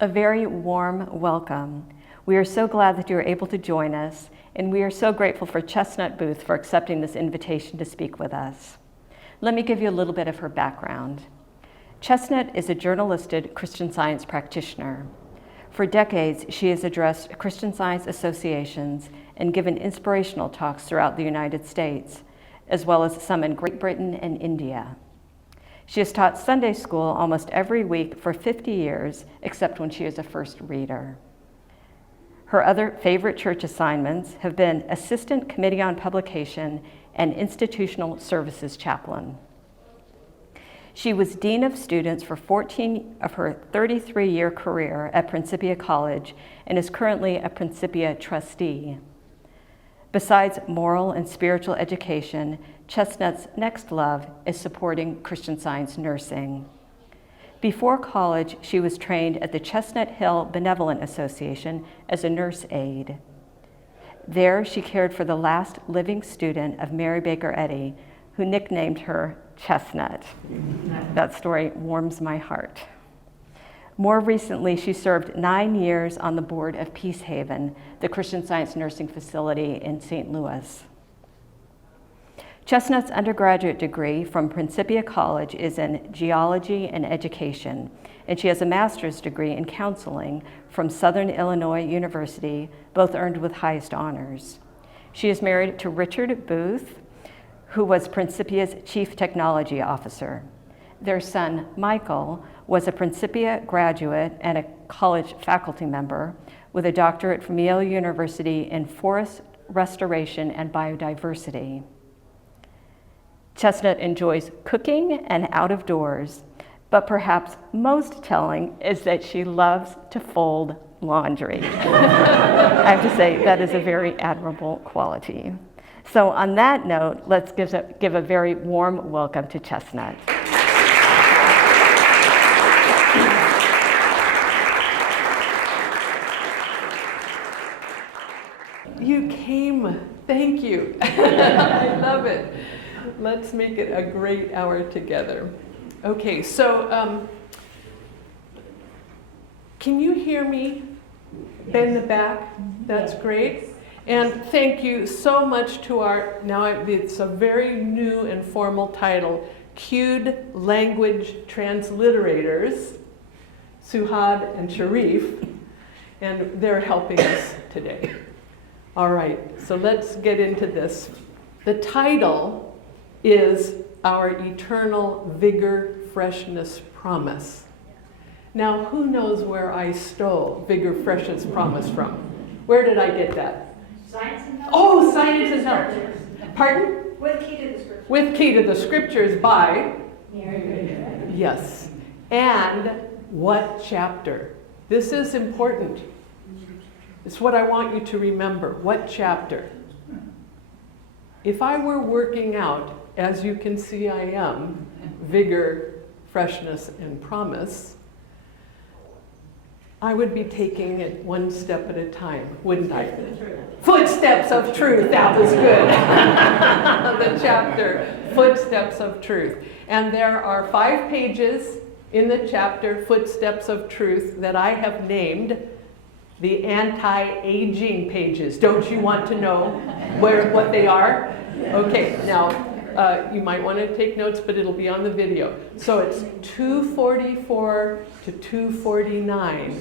A very warm welcome. We are so glad that you are able to join us, and we are so grateful for Chestnut Booth for accepting this invitation to speak with us. Let me give you a little bit of her background. Chestnut is a journalistic Christian Science practitioner. For decades, she has addressed Christian Science associations and given inspirational talks throughout the United States, as well as some in Great Britain and India. She has taught Sunday school almost every week for 50 years, except when she is a first reader. Her other favorite church assignments have been Assistant Committee on Publication and Institutional Services Chaplain. She was Dean of Students for 14 of her 33-year career at Principia College and is currently a Principia trustee. Besides moral and spiritual education, Chestnut's next love is supporting Christian Science nursing. Before college, she was trained at the Chestnut Hill Benevolent Association as a nurse aide. There, she cared for the last living student of Mary Baker Eddy, who nicknamed her Chestnut. That story warms my heart. More recently, she served 9 years on the board of Peace Haven, the Christian Science nursing facility in St. Louis. Chestnut's undergraduate degree from Principia College is in geology and education, and she has a master's degree in counseling from Southern Illinois University, both earned with highest honors. She is married to Richard Booth, who was Principia's chief technology officer. Their son, Michael, was a Principia graduate and a college faculty member with a doctorate from Yale University in forest restoration and biodiversity. Chestnut enjoys cooking and out of doors, but perhaps most telling is that she loves to fold laundry. I have to say, that is a very admirable quality. So on that note, let's give a very warm welcome to Chestnut. You came, thank you. I love it. Let's make it a great hour together. Okay, so can you hear me in the back? That's great. And thank you so much to our, now it's a very new and formal title, Cued Language Transliterators, Suhad and Sharif, and they're helping us today. All right, so let's get into this. The title is Our Eternal Vigor, Freshness, Promise. Now, who knows where I stole Vigor, Freshness, Promise from? Where did I get that? Science and Health. Oh, Science and Health. Pardon? With Key to the Scriptures. With Key to the Scriptures by? Mary Baker. Yes. And what chapter? This is important. It's what I want you to remember. What chapter? If I were working out, as you can see I am, vigor, freshness, and promise, I would be taking it one step at a time, wouldn't I? Footsteps of Truth, that was good. The chapter, Footsteps of Truth. And there are 5 pages in the chapter, Footsteps of Truth, that I have named the anti-aging pages. Don't you want to know what they are? Okay, now you might want to take notes, but it'll be on the video. So it's 244 to 249,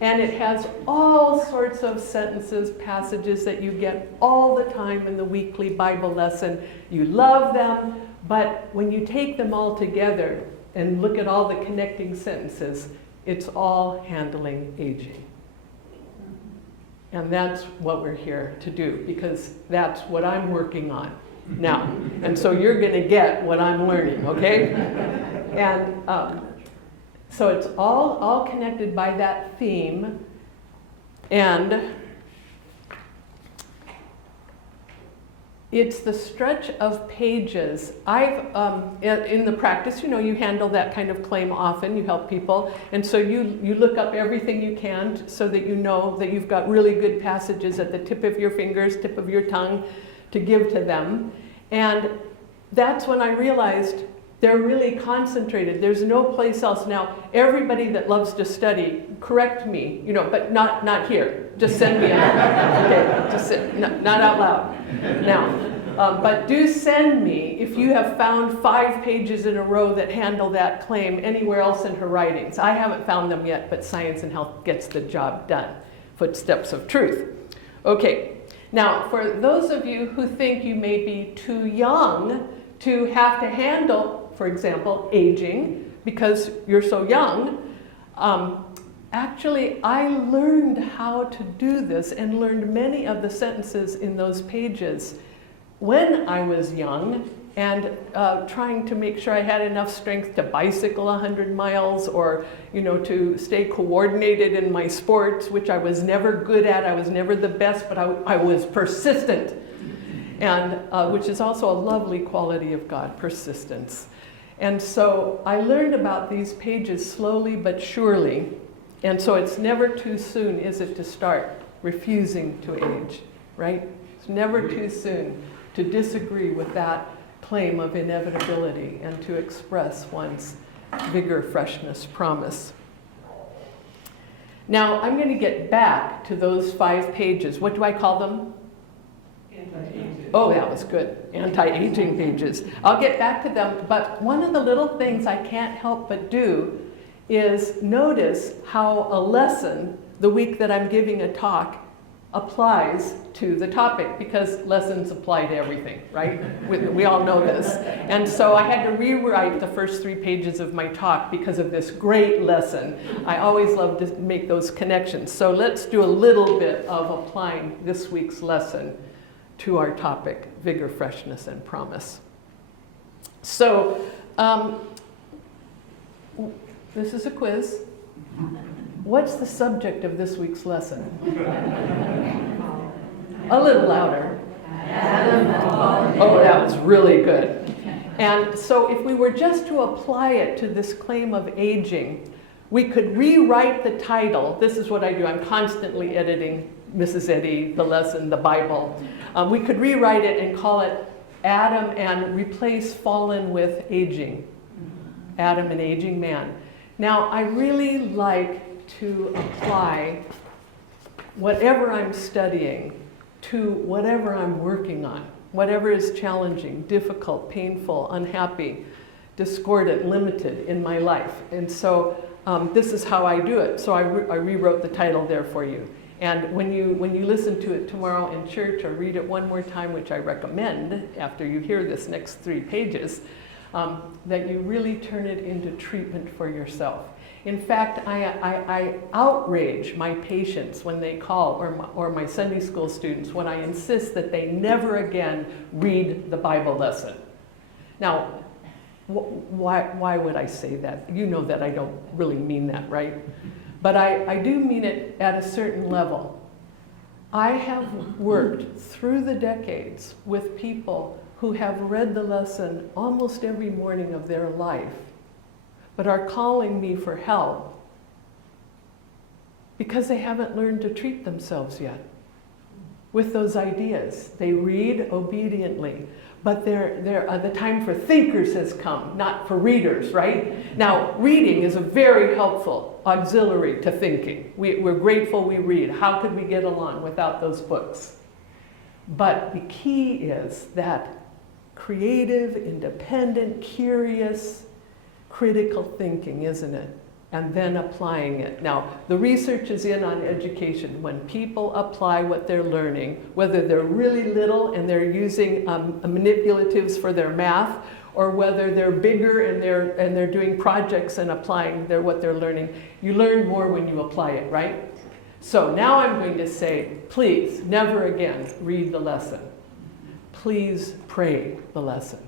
and it has all sorts of sentences, passages that you get all the time in the weekly Bible lesson. You love them, but when you take them all together and look at all the connecting sentences, it's all handling aging. And that's what we're here to do, because that's what I'm working on now. And so you're going to get what I'm learning, okay? And so it's all connected by that theme. And it's the stretch of pages. I've, in the practice, you know, you handle that kind of claim often, you help people, and so you look up everything you can so that you know that you've got really good passages at the tip of your fingers, tip of your tongue to give to them. And that's when I realized They're really concentrated. There's no place else. Now, everybody that loves to study, correct me, but not here. Just send me out. Okay, just not out loud. Now, but do send me if you have found 5 pages in a row that handle that claim anywhere else in her writings. I haven't found them yet, but Science and Health gets the job done. Footsteps of Truth. Okay, now for those of you who think you may be too young to have to handle, for example, aging, because you're so young, actually I learned how to do this and learned many of the sentences in those pages when I was young, and trying to make sure I had enough strength to bicycle 100 miles or, to stay coordinated in my sports, which I was never good at. I was never the best, but I was persistent, and which is also a lovely quality of God, persistence. And so I learned about these pages slowly but surely, and so it's never too soon, is it, to start refusing to age, right? It's never too soon to disagree with that claim of inevitability and to express one's vigor, freshness, promise. Now, I'm going to get back to those 5 pages. What do I call them? Anti-aging. Oh, that was good. Anti-aging pages. I'll get back to them, but one of the little things I can't help but do is notice how a lesson, the week that I'm giving a talk, applies to the topic, because lessons apply to everything, right? We all know this. And so I had to rewrite the first 3 pages of my talk because of this great lesson. I always love to make those connections. So let's do a little bit of applying this week's lesson to our topic, vigor, freshness, and promise. So this is a quiz. What's the subject of this week's lesson? A little louder. Oh, that was really good. And so if we were just to apply it to this claim of aging, we could rewrite the title. This is what I do. I'm constantly editing Mrs. Eddy, the lesson, the Bible. We could rewrite it and call it Adam and replace fallen with aging. Adam and aging man. Now, I really like to apply whatever I'm studying to whatever I'm working on, whatever is challenging, difficult, painful, unhappy, discordant, limited in my life. And so this is how I do it. So I rewrote the title there for you. And when you listen to it tomorrow in church or read it one more time, which I recommend after you hear this next 3 pages, that you really turn it into treatment for yourself. In fact, I outrage my patients when they call, or my Sunday school students, when I insist that they never again read the Bible lesson. Now, why would I say that? You know that I don't really mean that, right? But I do mean it at a certain level. I have worked through the decades with people who have read the lesson almost every morning of their life, but are calling me for help because they haven't learned to treat themselves yet with those ideas. They read obediently, but the time for thinkers has come, not for readers, right? Now, reading is a very helpful auxiliary to thinking. We're grateful we read. How could we get along without those books? But the key is that creative, independent, curious, critical thinking, isn't it? And then applying it. Now, the research is in on education. When people apply what they're learning, whether they're really little and they're using manipulatives for their math, or whether they're bigger and they're doing projects and applying what they're learning, you learn more when you apply it, right? So now I'm going to say, please, never again read the lesson. Please pray the lesson.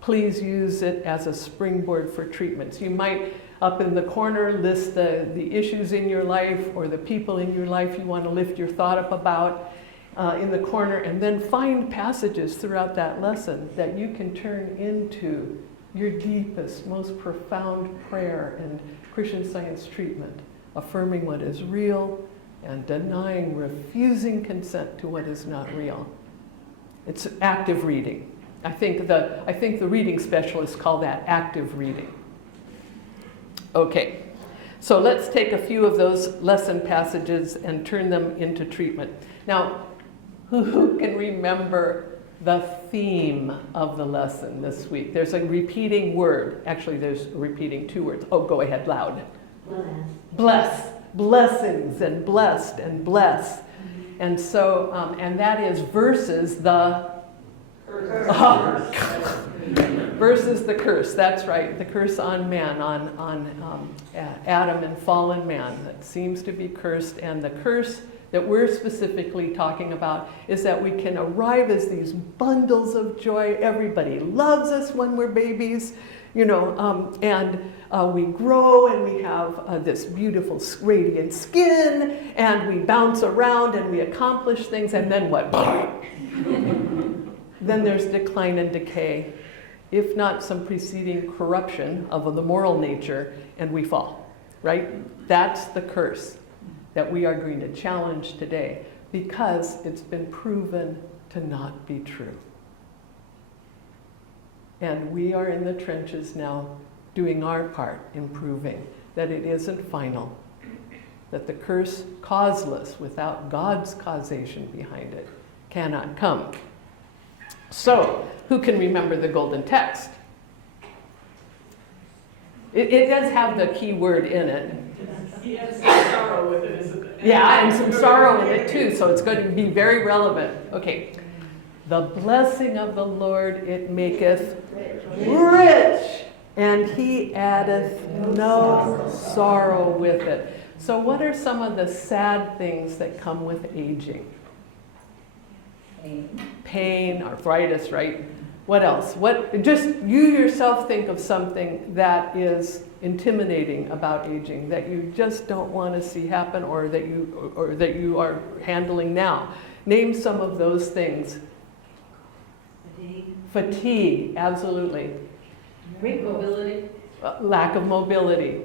Please use it as a springboard for treatments. You might, up in the corner, list the issues in your life or the people in your life you want to lift your thought up about in the corner, and then find passages throughout that lesson that you can turn into your deepest, most profound prayer and Christian Science treatment, affirming what is real and refusing consent to what is not real. It's active reading. I think the reading specialists call that active reading. Okay, so let's take a few of those lesson passages and turn them into treatment. Now, who can remember the theme of the lesson this week? There's a repeating word. Actually, there's repeating two words. Oh, go ahead, loud. Bless. Blessings and blessed and bless. And so, and that is versus the curse. Versus the curse. That's right. The curse on man, on Adam and fallen man that seems to be cursed. And the curse that we're specifically talking about is that we can arrive as these bundles of joy. Everybody loves us when we're babies, you know, and we grow and we have this beautiful radiant skin and we bounce around and we accomplish things, and then what? Then there's decline and decay, if not some preceding corruption of the moral nature, and we fall, right? That's the curse that we are going to challenge today, because it's been proven to not be true. And we are in the trenches now doing our part in proving that it isn't final, that the curse, causeless, without God's causation behind it, cannot come. So, who can remember the golden text? It does have the key word in it. Yes, some sorrow with it, isn't it? Yeah, and some sorrow in it too, so it's going to be very relevant. Okay. The blessing of the Lord, it maketh rich, and he addeth no sorrow with it. So what are some of the sad things that come with aging? Pain, arthritis, right? What else? Just you yourself think of something that is intimidating about aging, that you just don't want to see happen, or that you are handling now. Name some of those things. Fatigue, absolutely. Weak mobility. Lack of mobility.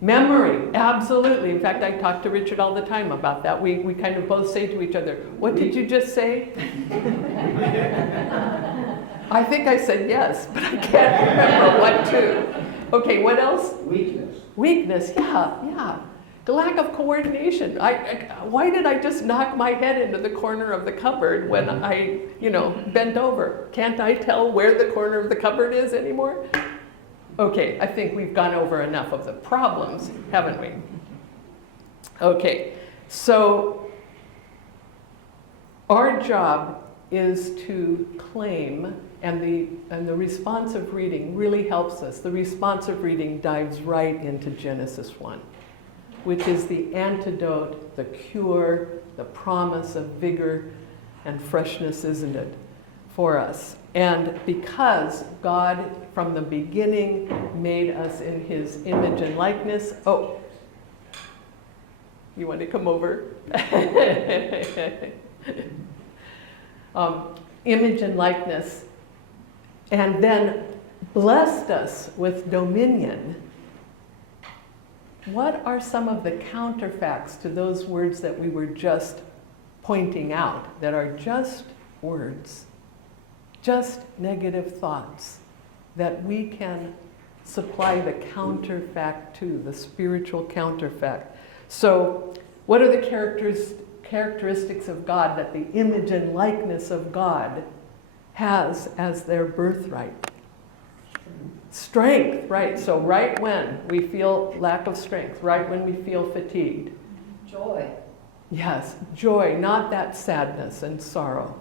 Memory, absolutely. In fact, I talk to Richard all the time about that. We kind of both say to each other, what did you just say? I think I said yes, but I can't remember what to. Okay, what else? Weakness, yeah. The lack of coordination. Why did I just knock my head into the corner of the cupboard when I, bent over? Can't I tell where the corner of the cupboard is anymore? Okay, I think we've gone over enough of the problems, haven't we? Okay, so our job is to claim, and the responsive reading really helps us. The responsive reading dives right into Genesis 1. Which is the antidote, the cure, the promise of vigor and freshness, isn't it, for us? And because God, from the beginning, made us in his image and likeness. Oh, you want to come over? Image and likeness, and then blessed us with dominion. What are some of the counterfacts to those words that we were just pointing out, that are just words, just negative thoughts, that we can supply the counterfact to, the spiritual counterfact? So, what are the characteristics of God that the image and likeness of God has as their birthright? Strength, right? So right when we feel lack of strength, right when we feel fatigued. Joy. Yes, joy, not that sadness and sorrow.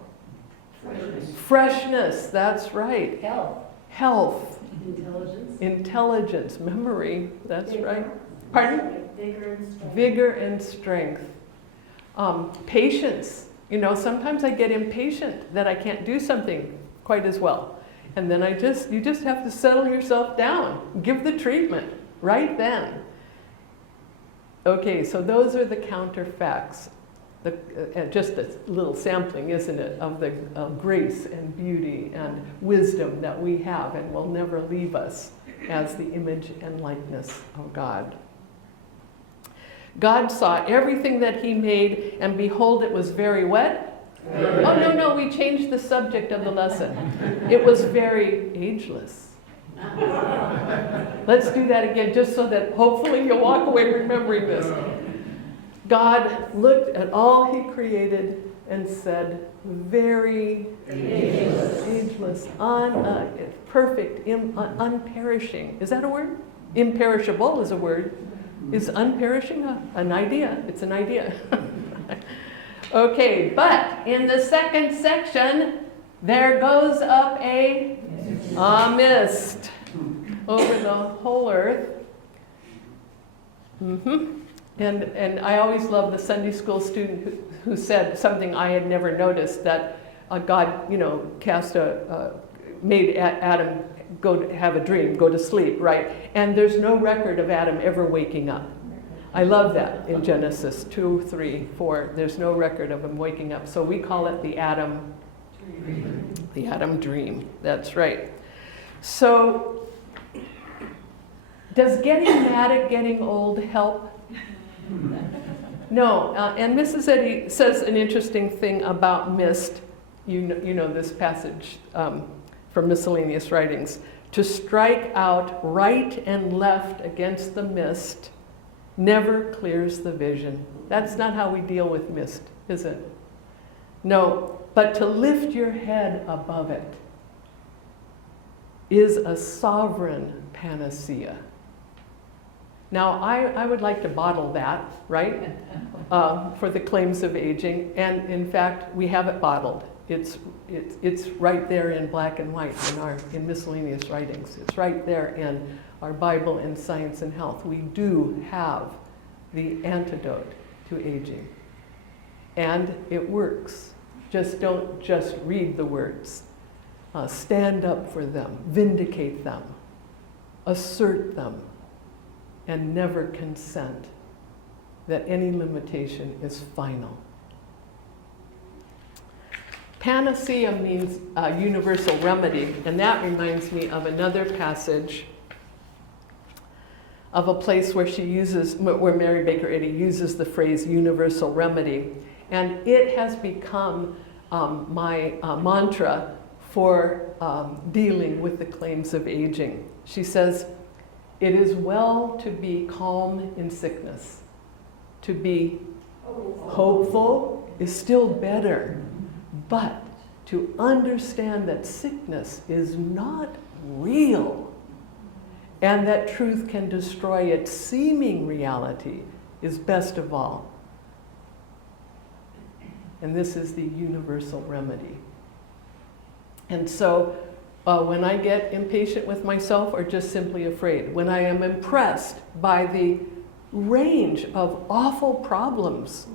Freshness. Freshness, that's right. Health. Health. Intelligence. Intelligence, memory, that's Vigor. right. Pardon? Vigor and strength. Vigor and strength. Patience. Sometimes I get impatient that I can't do something quite as well. And then you just have to settle yourself down. Give the treatment right then. Okay, so those are the counterfacts. Just a little sampling, isn't it, of the grace and beauty and wisdom that we have and will never leave us as the image and likeness of God. God saw everything that he made, and behold, it was very wet. Oh, no, we changed the subject of the lesson. It was very ageless. Let's do that again, just so that hopefully you'll walk away remembering this. God looked at all he created and said, very ageless, perfect, unperishing. Is that a word? Imperishable is a word. Is unperishing an idea? It's an idea. Okay, but in the second section, there goes up a mist over the whole earth. And I always love the Sunday school student who said something I had never noticed, that God, made Adam go have a dream, go to sleep, right? And there's no record of Adam ever waking up. I love that in Genesis 2, 3, 4. There's no record of him waking up. So we call it the Adam dream. That's right. So does getting mad at getting old help? No. And Mrs. Eddy says an interesting thing about mist. You know this passage from Miscellaneous Writings. To strike out right and left against the mist never clears the vision. That's not how we deal with mist, is it? No, but to lift your head above it is a sovereign panacea. Now, I would like to bottle that, right, for the claims of aging. And in fact, we have it bottled. It's right there in black and white in Miscellaneous Writings. It's right there in our Bible in Science and Health. We do have the antidote to aging. And it works. Don't just read the words. Stand up for them, vindicate them, assert them, and never consent that any limitation is final. Panacea means universal remedy, and that reminds me of another passage of a place where where Mary Baker Eddy uses the phrase universal remedy. And it has become my mantra for dealing with the claims of aging. She says, it is well to be calm in sickness. To be hopeful is still better. But to understand that sickness is not real and that truth can destroy its seeming reality is best of all. And this is the universal remedy. And so when I get impatient with myself or just simply afraid, when I am impressed by the range of awful problems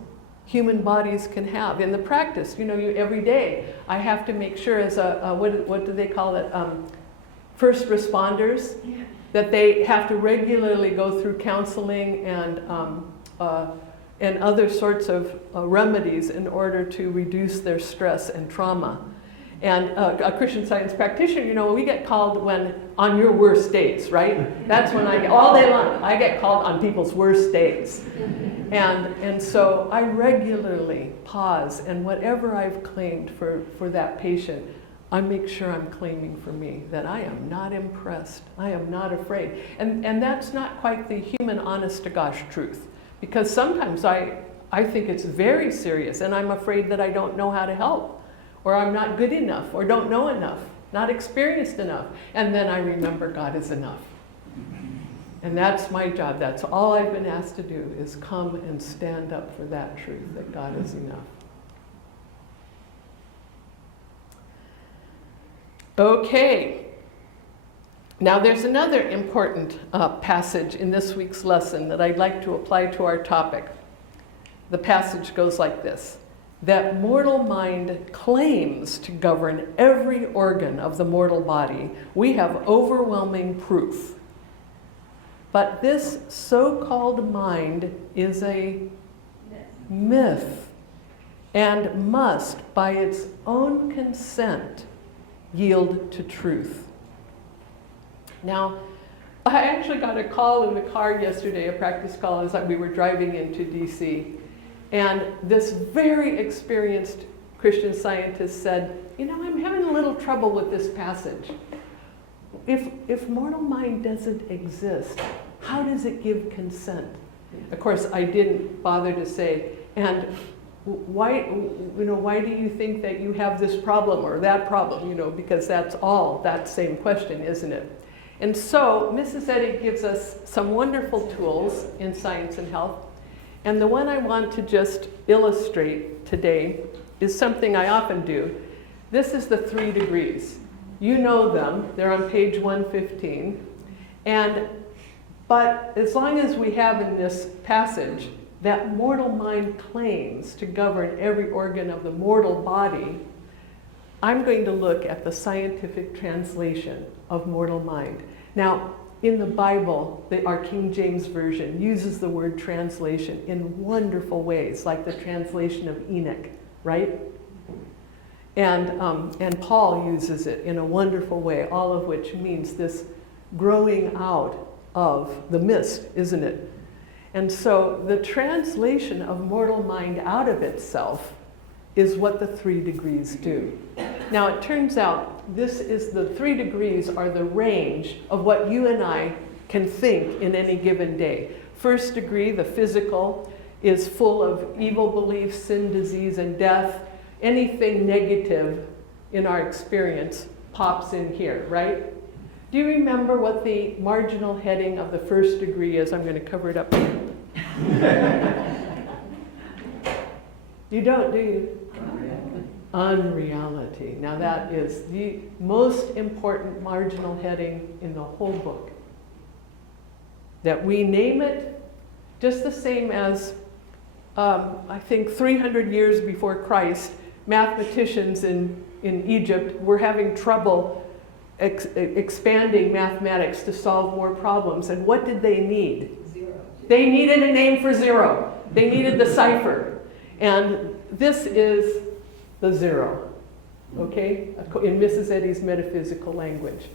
human bodies can have in the practice, every day I have to make sure as what do they call it, first responders, that they have to regularly go through counseling and other sorts of remedies in order to reduce their stress and trauma. And a Christian Science practitioner, we get called on your worst days, right? That's when all day long, I get called on people's worst days. And so I regularly pause, and whatever I've claimed for that patient, I make sure I'm claiming for me, that I am not impressed, I am not afraid. And that's not quite the human honest-to-gosh truth, because sometimes I think it's very serious, and I'm afraid that I don't know how to help, or I'm not good enough, or don't know enough, not experienced enough. And then I remember God is enough. And that's my job. That's all I've been asked to do, is come and stand up for that truth, that God is enough. Okay. Now there's another important passage in this week's lesson that I'd like to apply to our topic. The passage goes like this: that mortal mind claims to govern every organ of the mortal body, we have overwhelming proof. But this so-called mind is a myth and must, by its own consent, yield to truth. Now, I actually got a call in the car yesterday, a practice call, as we were driving into DC. And this very experienced Christian scientists said, I'm having a little trouble with this passage. If mortal mind doesn't exist, how does it give consent? Of course, I didn't bother to say, and why do you think that you have this problem or that problem? Because that's all that same question, isn't it? And so Mrs. Eddy gives us some wonderful tools in science and health. And the one I want to just illustrate today is something I often do. This is the 3 degrees. You know them. They're on page 115. But as long as we have in this passage that mortal mind claims to govern every organ of the mortal body, I'm going to look at the scientific translation of mortal mind. Now, in the Bible, our King James Version uses the word translation in wonderful ways, like the translation of Enoch, right? And Paul uses it in a wonderful way, all of which means this growing out of the mist, isn't it? And so the translation of mortal mind out of itself is what the 3 degrees do. Now it turns out the 3 degrees are the range of what you and I can think in any given day. 1st degree, the physical, is full of evil beliefs, sin, disease, and death. Anything negative in our experience pops in here, right? Do you remember what the marginal heading of the 1st degree is? I'm going to cover it up here. You don't, do you? Unreality. Now that is the most important marginal heading in the whole book. That we name it just the same as, I think 300 years before Christ, mathematicians in Egypt were having trouble expanding mathematics to solve more problems. And what did they need? 0. They needed a name for 0. They needed the cipher. And this is the 0, okay? In Mrs. Eddy's metaphysical language.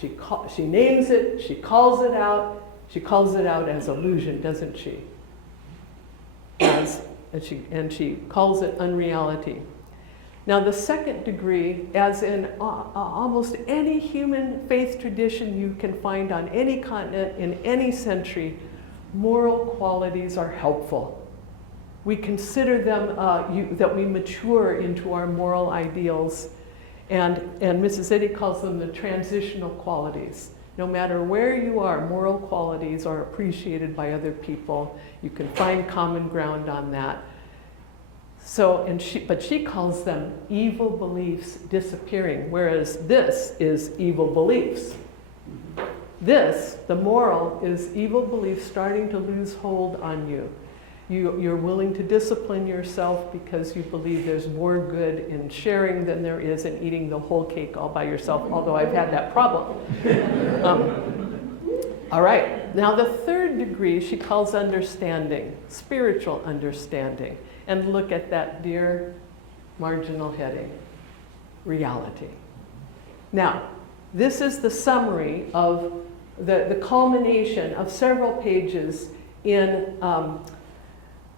She names it, she calls it out. She calls it out as illusion, doesn't she? And she calls it unreality. Now the 2nd degree, as in almost any human faith tradition you can find on any continent in any century, moral qualities are helpful. We consider them, that we mature into our moral ideals, and Mrs. Eddy calls them the transitional qualities. No matter where you are, moral qualities are appreciated by other people. You can find common ground on that. So, but she calls them evil beliefs disappearing, whereas this is evil beliefs. This, the moral, is evil beliefs starting to lose hold on you. You're willing to discipline yourself because you believe there's more good in sharing than there is in eating the whole cake all by yourself, although I've had that problem. All right, now the 3rd degree she calls understanding, spiritual understanding. And look at that dear marginal heading, reality. Now, this is the summary of the culmination of several pages in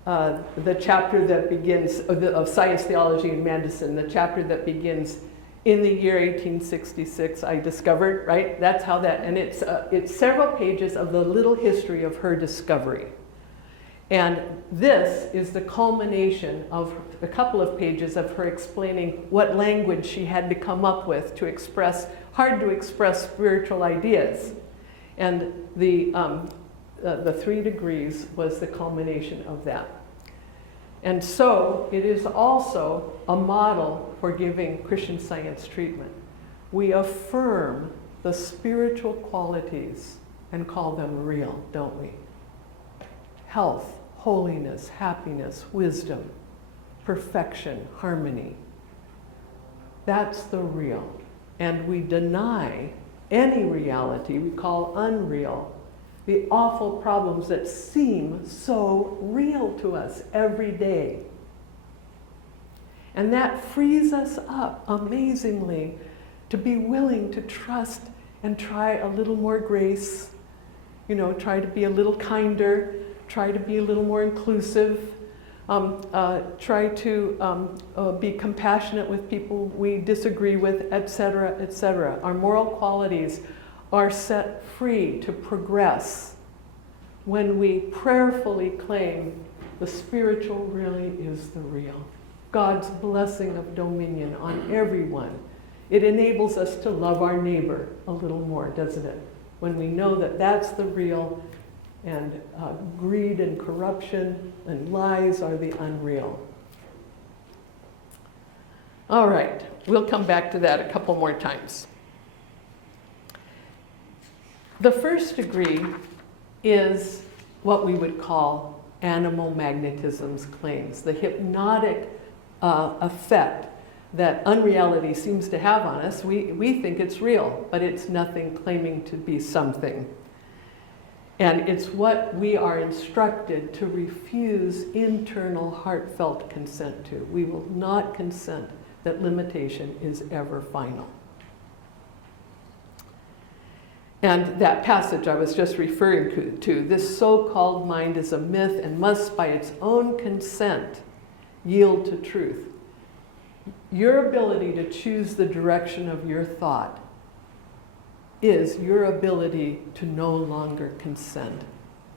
the chapter that begins, of science, theology, and medicine, the chapter that begins in the year 1866, I discovered, right? That's how that, and it's several pages of the little history of her discovery. And this is the culmination of a couple of pages of her explaining what language she had to come up with to express, hard to express spiritual ideas. And the 3 degrees was the culmination of that. And so it is also a model for giving Christian Science treatment. We affirm the spiritual qualities and call them real, don't we? Health, holiness, happiness, wisdom, perfection, harmony. That's the real. And we deny any reality we call unreal, the awful problems that seem so real to us every day. And that frees us up amazingly to be willing to trust and try a little more grace, try to be a little kinder, try to be a little more inclusive, try to be compassionate with people we disagree with, etc., etc. Our moral qualities are set free to progress when we prayerfully claim the spiritual really is the real. God's blessing of dominion on everyone. It enables us to love our neighbor a little more, doesn't it? When we know that that's the real, and greed and corruption and lies are the unreal. All right, we'll come back to that a couple more times. The first degree is what we would call animal magnetism's claims, the hypnotic effect that unreality seems to have on us. We think it's real, but it's nothing claiming to be something. And it's what we are instructed to refuse internal heartfelt consent to. We will not consent that limitation is ever final. And that passage I was just referring to, this so-called mind is a myth and must by its own consent yield to truth. Your ability to choose the direction of your thought is your ability to no longer consent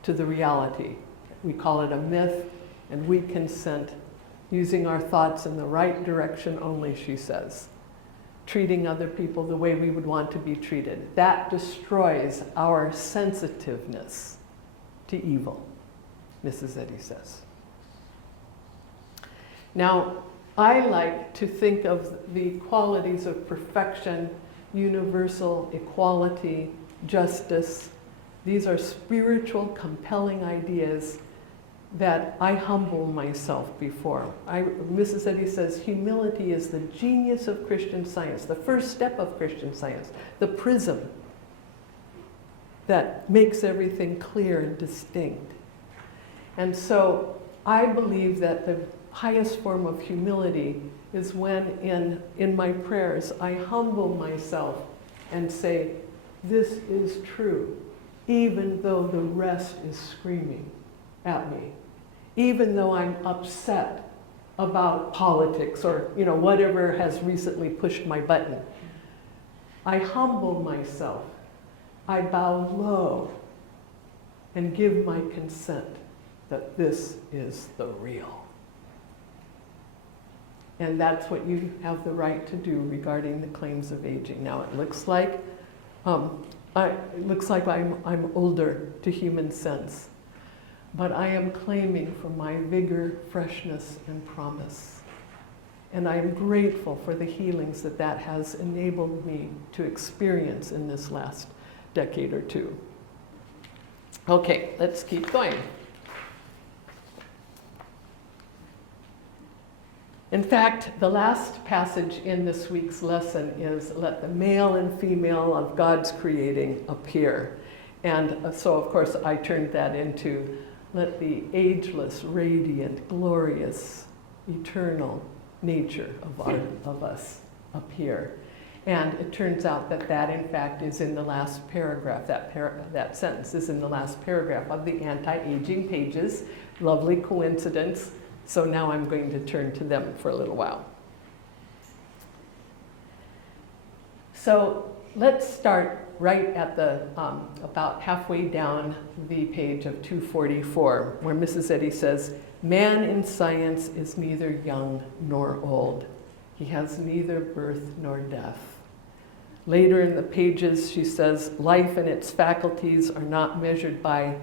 to the reality. We call it a myth, and we consent using our thoughts in the right direction only, she says. Treating other people the way we would want to be treated. That destroys our sensitiveness to evil, Mrs. Eddy says. Now, I like to think of the qualities of perfection, universal equality, justice. These are spiritual, compelling ideas that I humble myself before. Mrs. Eddy says, humility is the genius of Christian Science, the first step of Christian Science, the prism that makes everything clear and distinct. And so I believe that the highest form of humility is when in my prayers I humble myself and say, this is true, even though the rest is screaming at me. Even though I'm upset about politics or whatever has recently pushed my button. I humble myself. I bow low and give my consent that this is the real. And that's what you have the right to do regarding the claims of aging. Now it looks like I'm older to human sense, but I am claiming for my vigor, freshness, and promise. And I am grateful for the healings that has enabled me to experience in this last decade or two. Okay, let's keep going. In fact, the last passage in this week's lesson is, let the male and female of God's creating appear. And so, of course, I turned that into, let the ageless, radiant, glorious, eternal nature of us appear. And it turns out that in fact is in the last paragraph. That sentence is in the last paragraph of the anti-aging pages. Lovely coincidence. So now I'm going to turn to them for a little while. So let's start right at the about halfway down the page of 244, where Mrs. Eddy says, man in science is neither young nor old. He has neither birth nor death. Later in the pages, she says, life and its faculties are not measured by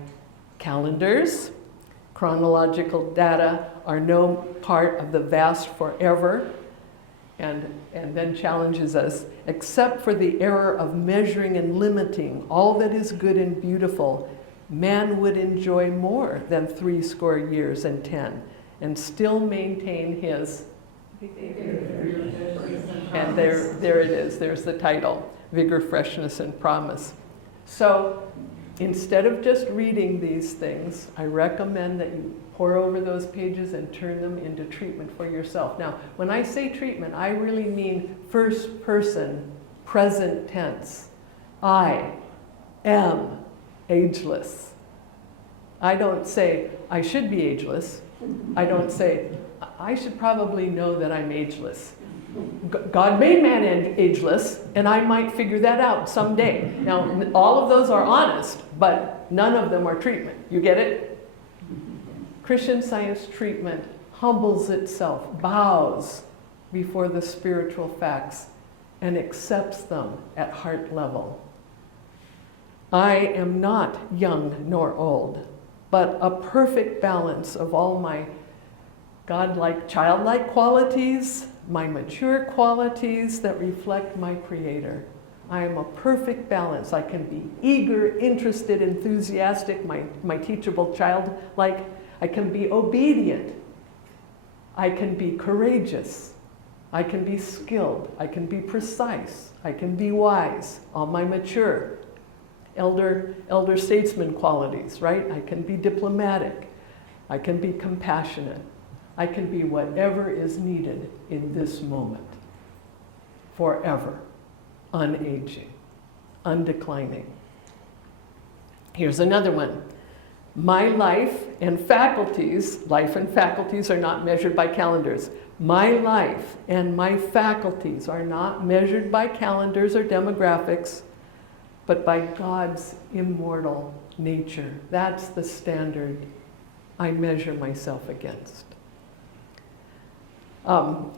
calendars. Chronological data are no part of the vast forever, and then challenges us, except for the error of measuring and limiting all that is good and beautiful, man would enjoy more than 70 years and 10, and still maintain his, and there it is, there's the title, Vigor, Freshness, and Promise. So instead of just reading these things, I recommend that you pour over those pages and turn them into treatment for yourself. Now, when I say treatment, I really mean first person, present tense. I am ageless. I don't say I should be ageless. I don't say, I should probably know that I'm ageless. God made man ageless, and I might figure that out someday. Now, all of those are honest, but none of them are treatment. You get it? Christian Science treatment humbles itself, bows before the spiritual facts, and accepts them at heart level. I am not young nor old, but a perfect balance of all my godlike, childlike qualities, my mature qualities that reflect my Creator. I am a perfect balance. I can be eager, interested, enthusiastic, my teachable childlike. I can be obedient. I can be courageous. I can be skilled. I can be precise. I can be wise. All my mature elder statesman qualities, right? I can be diplomatic. I can be compassionate. I can be whatever is needed in this moment, forever, unaging, undeclining. Here's another one. My life and faculties are not measured by calendars. My life and my faculties are not measured by calendars or demographics, but by God's immortal nature. That's the standard I measure myself against. Man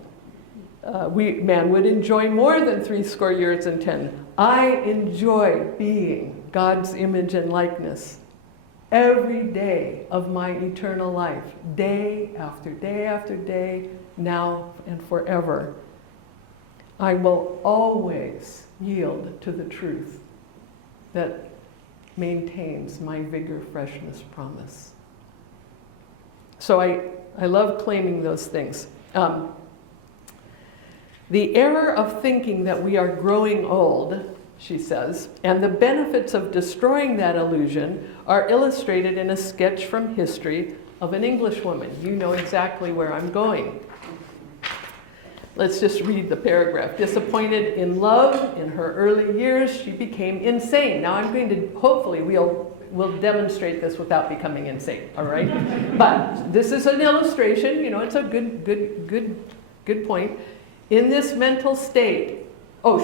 would enjoy more than 70 years and 10. I enjoy being God's image and likeness every day of my eternal life, day after day after day, now and forever. I will always yield to the truth that maintains my vigor, freshness, promise. So I love claiming those things. The error of thinking that we are growing old, she says, and the benefits of destroying that illusion are illustrated in a sketch from history of an Englishwoman. You know exactly where I'm going. Let's just read the paragraph. Disappointed in love in her early years, she became insane. Now I'm going to, hopefully we'll demonstrate this without becoming insane, all right? But this is an illustration, it's a good point. In this mental state,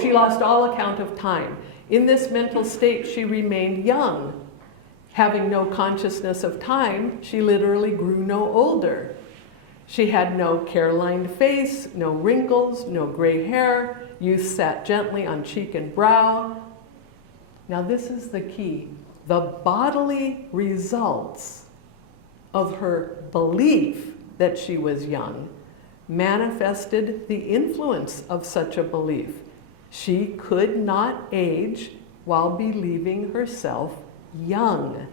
she lost all account of time. In this mental state, she remained young. Having no consciousness of time, she literally grew no older. She had no care-lined face, no wrinkles, no gray hair. Youth sat gently on cheek and brow. Now this is the key. The bodily results of her belief that she was young manifested the influence of such a belief. She could not age while believing herself young,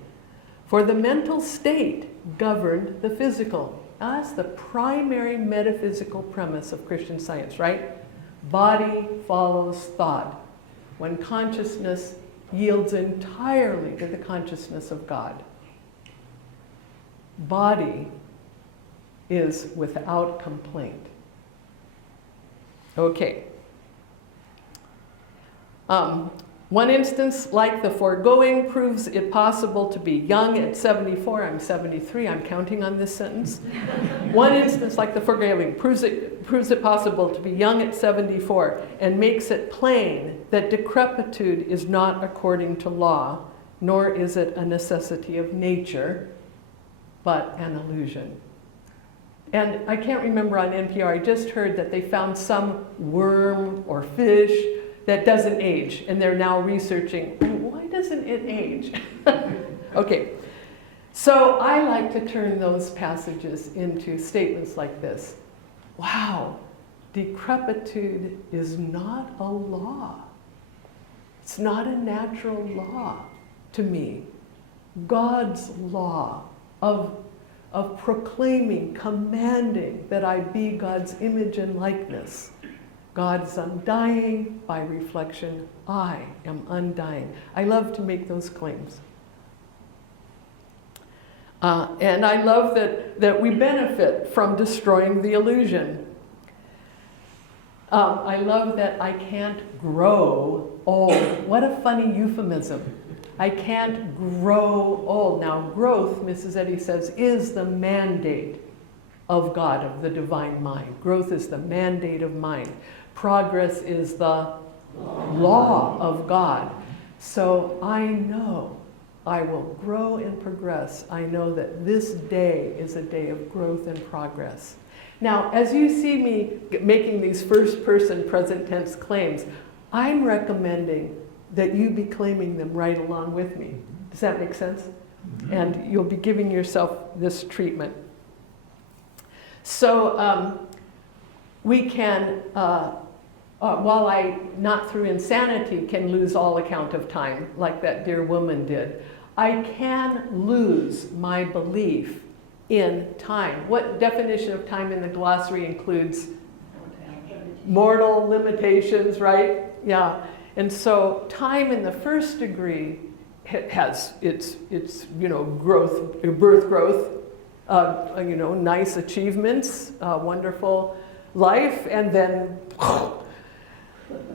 for the mental state governed the physical. Now, that's the primary metaphysical premise of Christian Science, right? Body follows thought. When consciousness yields entirely to the consciousness of God, body is without complaint. Okay. One instance like the foregoing proves it possible to be young at 74. I'm 73. I'm counting on this sentence. One instance like the foregoing proves it possible to be young at 74 and makes it plain that decrepitude is not according to law, nor is it a necessity of nature, but an illusion. And I can't remember on NPR, I just heard that they found some worm or fish that doesn't age, and they're now researching, why doesn't it age? Okay, so I like to turn those passages into statements like this. Wow, decrepitude is not a law. It's not a natural law to me. God's law of proclaiming, commanding that I be God's image and likeness. God's undying, by reflection, I am undying. I love to make those claims. And I love that we benefit from destroying the illusion. I love that I can't grow old. What a funny euphemism. I can't grow old. Now, growth, Mrs. Eddy says, is the mandate of God, of the divine mind. Growth is the mandate of mind. Progress is the law of God. So I know I will grow and progress. I know that this day is a day of growth and progress. Now, as you see me making these first-person present tense claims, I'm recommending that you be claiming them right along with me. Does that make sense? And you'll be giving yourself this treatment. So we can, while I, not through insanity, can lose all account of time, like that dear woman did, I can lose my belief in time. What definition of time in the glossary includes mortal limitations, right? Yeah. And so time in the first degree has its growth, birth growth, nice achievements, wonderful life, and then,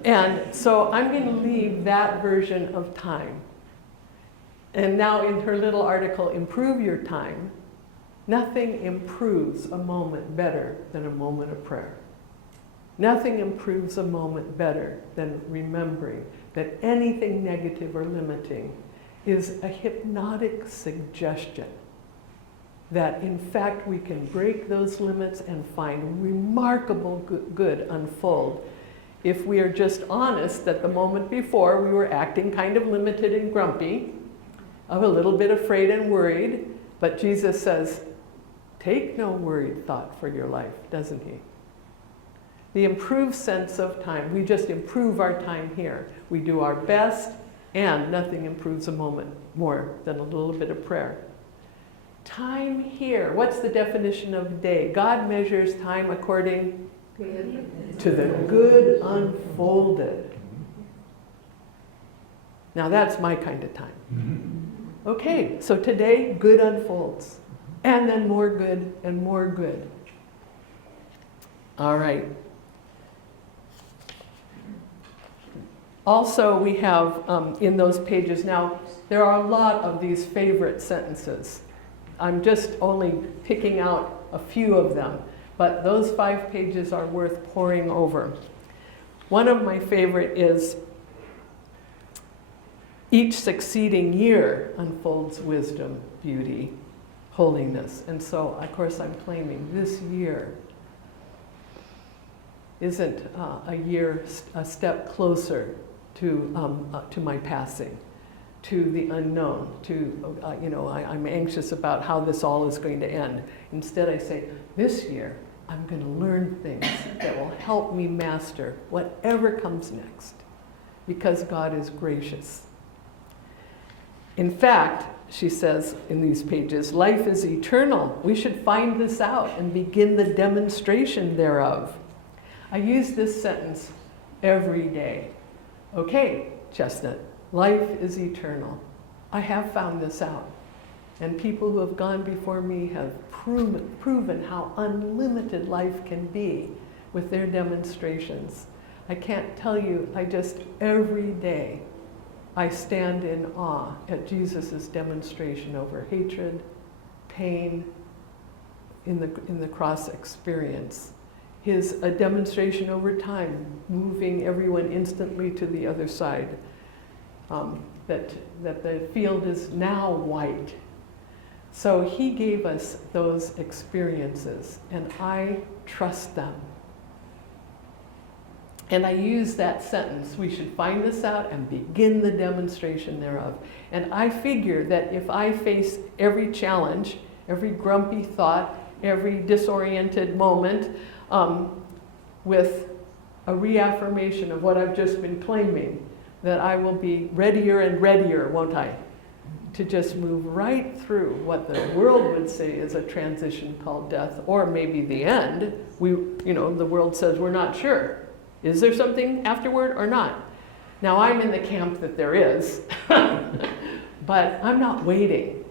and so I'm going to leave that version of time. And now in her little article, Improve Your Time, nothing improves a moment better than a moment of prayer. Nothing improves a moment better than remembering that anything negative or limiting is a hypnotic suggestion that in fact we can break those limits and find remarkable good unfold if we are just honest that the moment before we were acting kind of limited and grumpy, a little bit afraid and worried, but Jesus says, take no worried thought for your life, doesn't he? The improved sense of time, we just improve our time here. We do our best, and nothing improves a moment more than a little bit of prayer. Time here, what's the definition of day? God measures time according to the good unfolded. Now that's my kind of time. Okay, so today, good unfolds. And then more good and more good. All right. Also, we have in those pages, now there are a lot of these favorite sentences. I'm just only picking out a few of them, but those 5 pages are worth poring over. One of my favorite is, each succeeding year unfolds wisdom, beauty, holiness. And so, of course, I'm claiming this year isn't a step closer to my passing, to the unknown, I'm anxious about how this all is going to end. Instead, I say, this year, I'm going to learn things that will help me master whatever comes next, because God is gracious. In fact, she says in these pages, life is eternal. We should find this out and begin the demonstration thereof. I use this sentence every day. Okay, Chestnut, life is eternal. I have found this out. And people who have gone before me have proven how unlimited life can be with their demonstrations. I can't tell you, every day, I stand in awe at Jesus' demonstration over hatred, pain, in the cross experience. A demonstration over time, moving everyone instantly to the other side. That the field is now white. So he gave us those experiences, and I trust them. And I use that sentence, we should find this out and begin the demonstration thereof. And I figure that if I face every challenge, every grumpy thought, every disoriented moment, with a reaffirmation of what I've just been claiming, that I will be readier and readier, won't I? To just move right through what the world would say is a transition called death, or maybe the end. The world says we're not sure. Is there something afterward or not? Now I'm in the camp that there is, but I'm not waiting.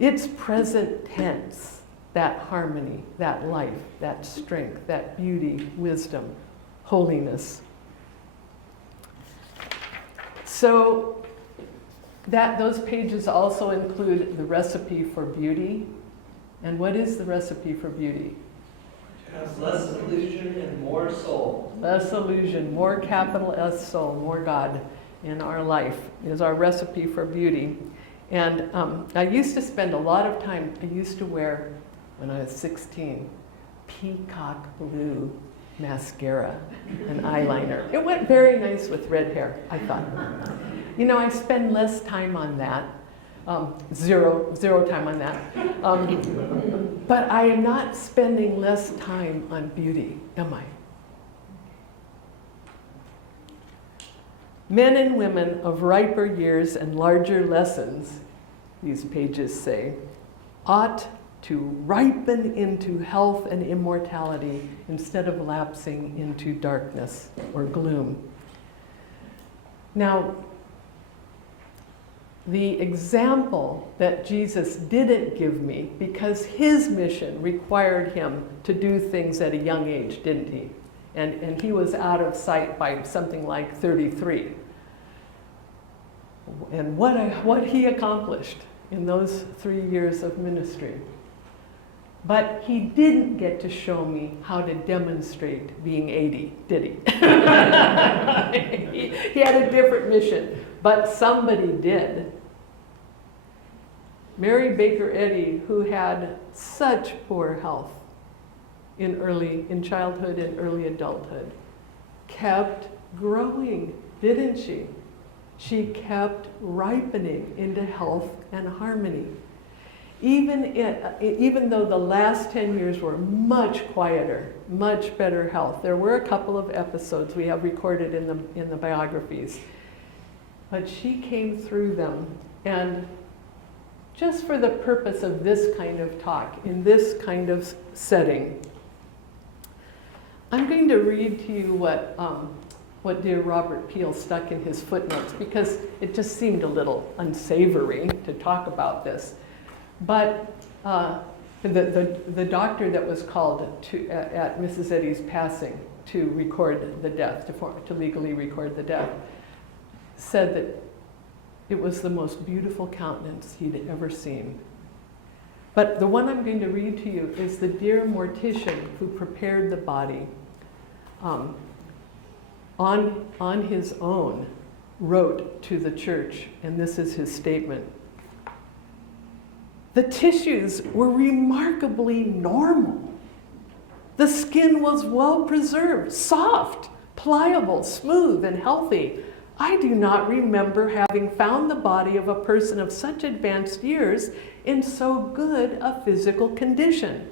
It's present tense, that harmony, that life, that strength, that beauty, wisdom, holiness. So those pages also include the recipe for beauty. And what is the recipe for beauty? Has less illusion and more soul. Less illusion, more capital S soul, more God in our life is our recipe for beauty. And I used to spend a lot of time, I used to wear, when I was 16, peacock blue mascara and eyeliner. It went very nice with red hair, I thought. You know, I spend less time on that. Zero time on that. But I am not spending less time on beauty, am I? Men and women of riper years and larger lessons, these pages say, ought to ripen into health and immortality instead of lapsing into darkness or gloom. Now, the example that Jesus didn't give me, because his mission required him to do things at a young age, didn't he? And he was out of sight by something like 33. And what he accomplished in those 3 years of ministry. But he didn't get to show me how to demonstrate being 80, did he? He had a different mission, but somebody did. Mary Baker Eddy, who had such poor health in childhood and early adulthood, kept growing, didn't she? She kept ripening into health and harmony. Even though the last 10 years were much quieter, much better health, there were a couple of episodes we have recorded in the biographies, but she came through them. And just for the purpose of this kind of talk, in this kind of setting, I'm going to read to you what dear Robert Peel stuck in his footnotes, because it just seemed a little unsavory to talk about this. But the doctor that was called at Mrs. Eddy's passing to record the death, to legally record the death, said that it was the most beautiful countenance he'd ever seen. But the one I'm going to read to you is the dear mortician who prepared the body, on his own, wrote to the church, and this is his statement. The tissues were remarkably normal. The skin was well preserved, soft, pliable, smooth, and healthy. I do not remember having found the body of a person of such advanced years in so good a physical condition.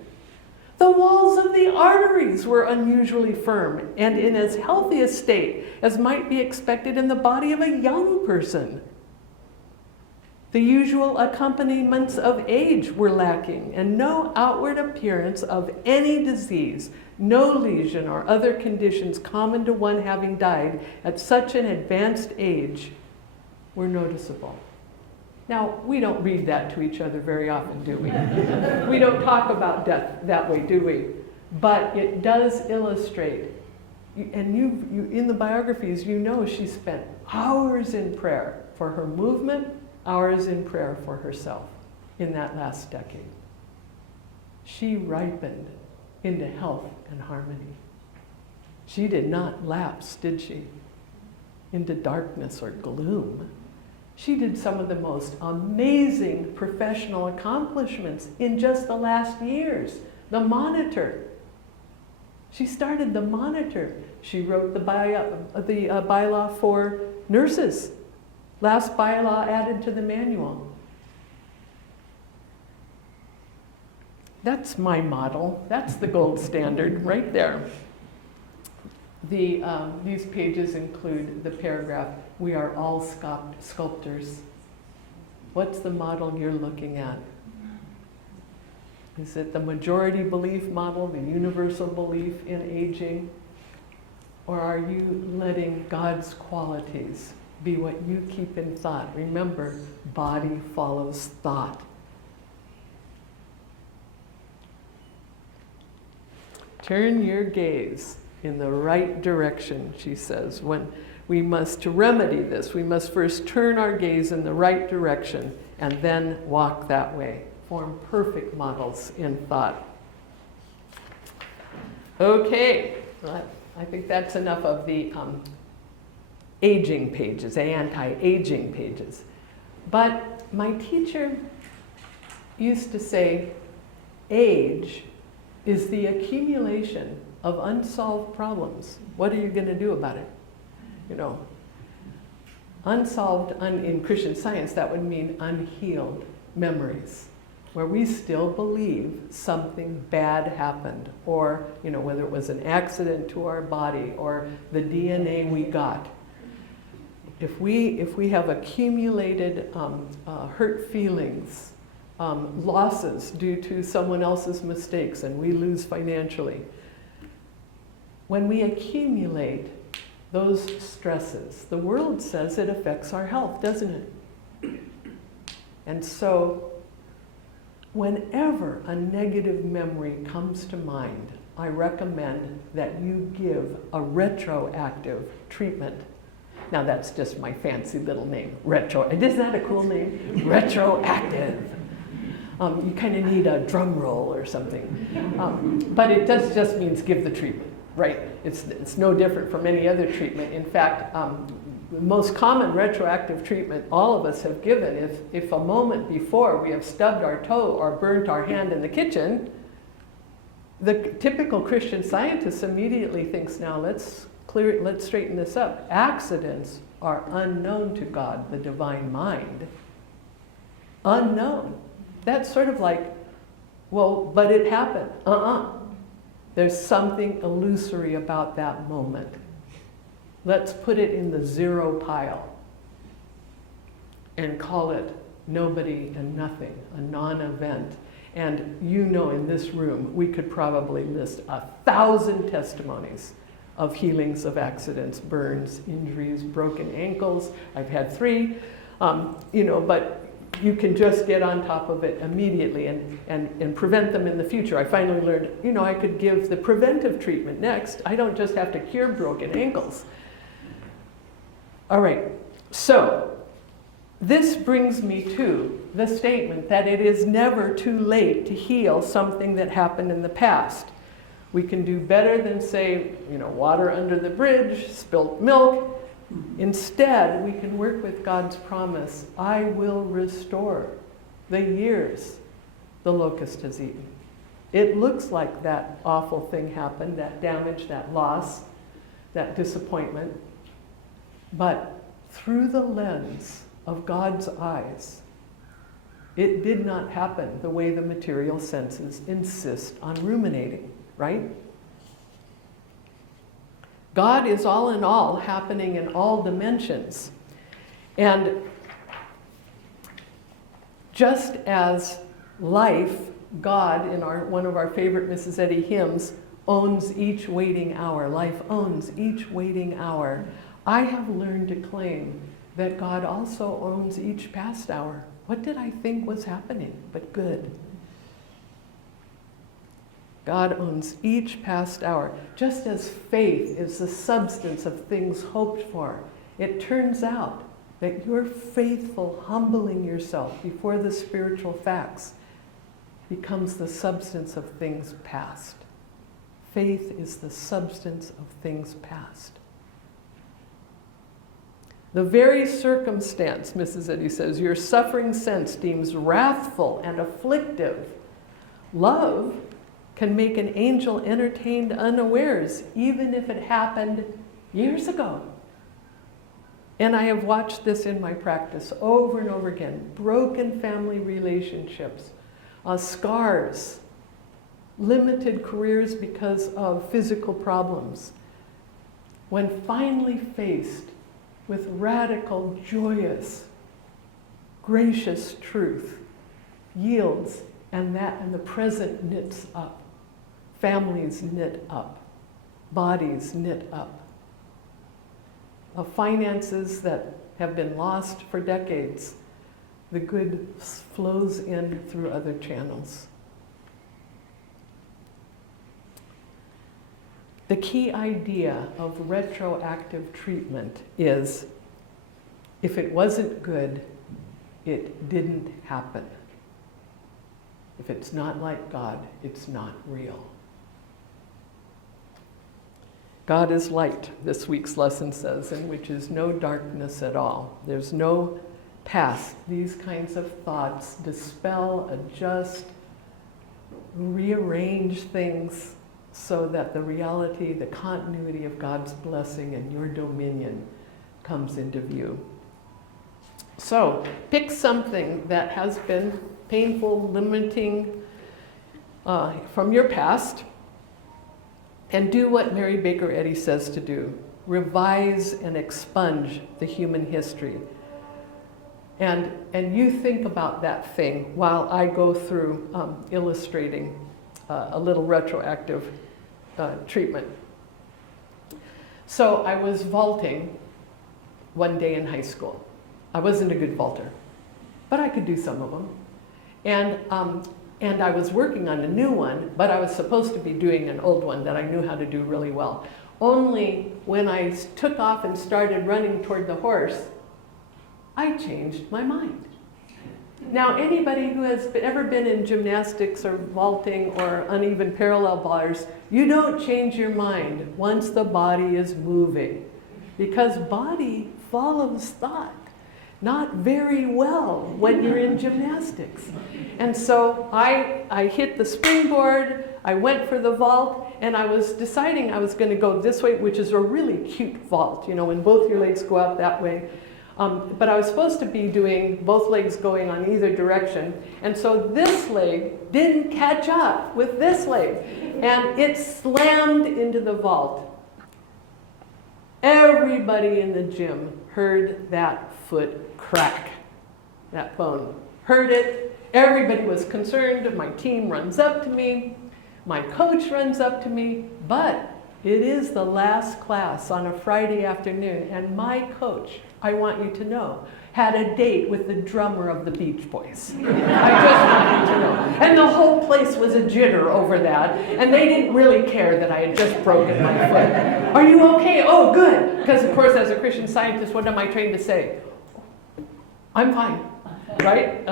The walls of the arteries were unusually firm and in as healthy a state as might be expected in the body of a young person. The usual accompaniments of age were lacking, and no outward appearance of any disease, no lesion or other conditions common to one having died at such an advanced age were noticeable. Now, we don't read that to each other very often, do we? We don't talk about death that way, do we? But it does illustrate, and you in the biographies, you know she spent hours in prayer for her movement, hours in prayer for herself in that last decade. She ripened into health and harmony. She did not lapse, did she, into darkness or gloom. She did some of the most amazing professional accomplishments in just the last years. The Monitor. She started the Monitor. She wrote the bylaw for nurses. Last bylaw added to the manual. That's my model. That's the gold standard right there. These pages include the paragraph, "We are all sculptors." What's the model you're looking at? Is it the majority belief model, the universal belief in aging? Or are you letting God's qualities be what you keep in thought? Remember, body follows thought. Turn your gaze in the right direction, she says. When we must, to remedy this, we must first turn our gaze in the right direction and then walk that way form perfect models in thought. Okay, I think that's enough of the aging pages, anti-aging pages. But my teacher used to say, age is the accumulation of unsolved problems. What are you going to do about it? You know, unsolved, in Christian Science, that would mean unhealed memories, where we still believe something bad happened, or, you know, whether it was an accident to our body or the DNA we got. If we have accumulated hurt feelings, losses due to someone else's mistakes, and we lose financially, when we accumulate those stresses, the world says it affects our health, doesn't it? And so, whenever a negative memory comes to mind, I recommend that you give a retroactive treatment. Now that's just my fancy little name, isn't that a cool name? Retroactive. You kind of need a drum roll or something. But it just means give the treatment, right? It's no different from any other treatment. In fact, the most common retroactive treatment all of us have given, if a moment before we have stubbed our toe or burnt our hand in the kitchen, the typical Christian Scientist immediately thinks, now let's straighten this up. Accidents are unknown to God, the divine mind. Unknown. That's sort of like, well, but it happened. There's something illusory about that moment. Let's put it in the zero pile and call it nobody and nothing, a non-event. And you know, in this room, we could probably list 1,000 testimonies of healings of accidents, burns, injuries, broken ankles. I've had 3, you know, but you can just get on top of it immediately and prevent them in the future. I finally learned, you know, I could give the preventive treatment next. I don't just have to cure broken ankles. All right, so this brings me to the statement that it is never too late to heal something that happened in the past. We can do better than say, you know, water under the bridge, spilt milk. Instead, we can work with God's promise, I will restore the years the locust has eaten. It looks like that awful thing happened, that damage, that loss, that disappointment. But through the lens of God's eyes, it did not happen the way the material senses insist on ruminating, right? God is all in all, happening in all dimensions. And just as life, God, in one of our favorite Mrs. Eddy hymns, owns each waiting hour, life owns each waiting hour, I have learned to claim that God also owns each past hour. What did I think was happening but good? God owns each past hour. Just as faith is the substance of things hoped for, it turns out that your faithful humbling yourself before the spiritual facts becomes the substance of things past. Faith is the substance of things past. The very circumstance, Mrs. Eddy says, your suffering sense deems wrathful and afflictive. Love can make an angel entertained unawares, even if it happened years ago. And I have watched this in my practice over and over again. Broken family relationships, scars, limited careers because of physical problems. When finally faced with radical, joyous, gracious truth, yields, and the present knits up. Families knit up. Bodies knit up. Of finances that have been lost for decades, the good flows in through other channels. The key idea of retroactive treatment is, if it wasn't good, it didn't happen. If it's not like God, it's not real. God is light, this week's lesson says, in which is no darkness at all. There's no past. These kinds of thoughts dispel, adjust, rearrange things so that the reality, the continuity of God's blessing and your dominion comes into view. So, pick something that has been painful, limiting from your past, and do what Mary Baker Eddy says to do. Revise and expunge the human history. And you think about that thing while I go through illustrating a little retroactive treatment. So I was vaulting one day in high school. I wasn't a good vaulter, but I could do some of them. And I was working on a new one, but I was supposed to be doing an old one that I knew how to do really well. Only when I took off and started running toward the horse, I changed my mind. Now, anybody who has ever been in gymnastics or vaulting or uneven parallel bars, you don't change your mind once the body is moving, because body follows thought not very well when you're in gymnastics. And so I hit the springboard, I went for the vault, and I was deciding I was going to go this way, which is a really cute vault, you know, when both your legs go out that way. But I was supposed to be doing both legs going on either direction. And so this leg didn't catch up with this leg. And it slammed into the vault. Everybody in the gym heard that foot crack, that bone. Heard it. Everybody was concerned. My team runs up to me. My coach runs up to me. But it is the last class on a Friday afternoon. And my coach, I want you to know, had a date with the drummer of the Beach Boys. I just want you to know. And the whole place was a jitter over that. And they didn't really care that I had just broken my foot. Are you okay? Oh, good. Because, of course, as a Christian Scientist, what am I trained to say? I'm fine, right?